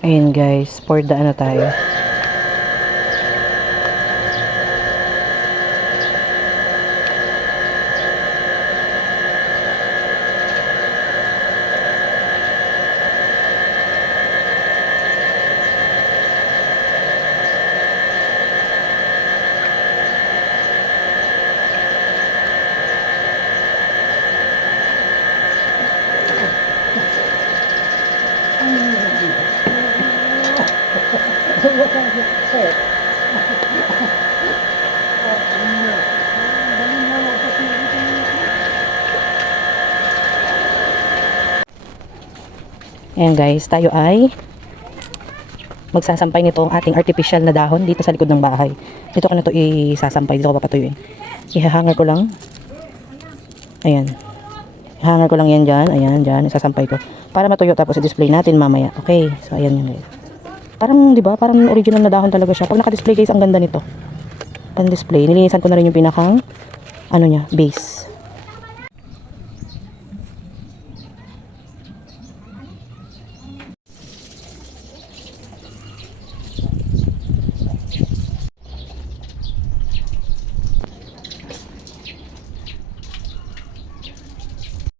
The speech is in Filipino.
Ayan guys, for the ano tayo. Ayan guys, tayo ay magsasampay nitong ating artificial na dahon dito sa likod ng bahay. Dito ko na to isasampay, dito ko papatuyuin. Ihahanger ko lang. Ayan. Ihahanger ko lang yan dyan. Ayan, dyan. Isasampay ko. Para matuyo tapos i-display natin mamaya. Okay, so ayan yun guys. Parang, di ba? Parang original na dahon talaga siya. Pag naka-display guys, ang ganda nito. Pan-display. Nilinisan ko na rin yung pinakang, ano niya, base.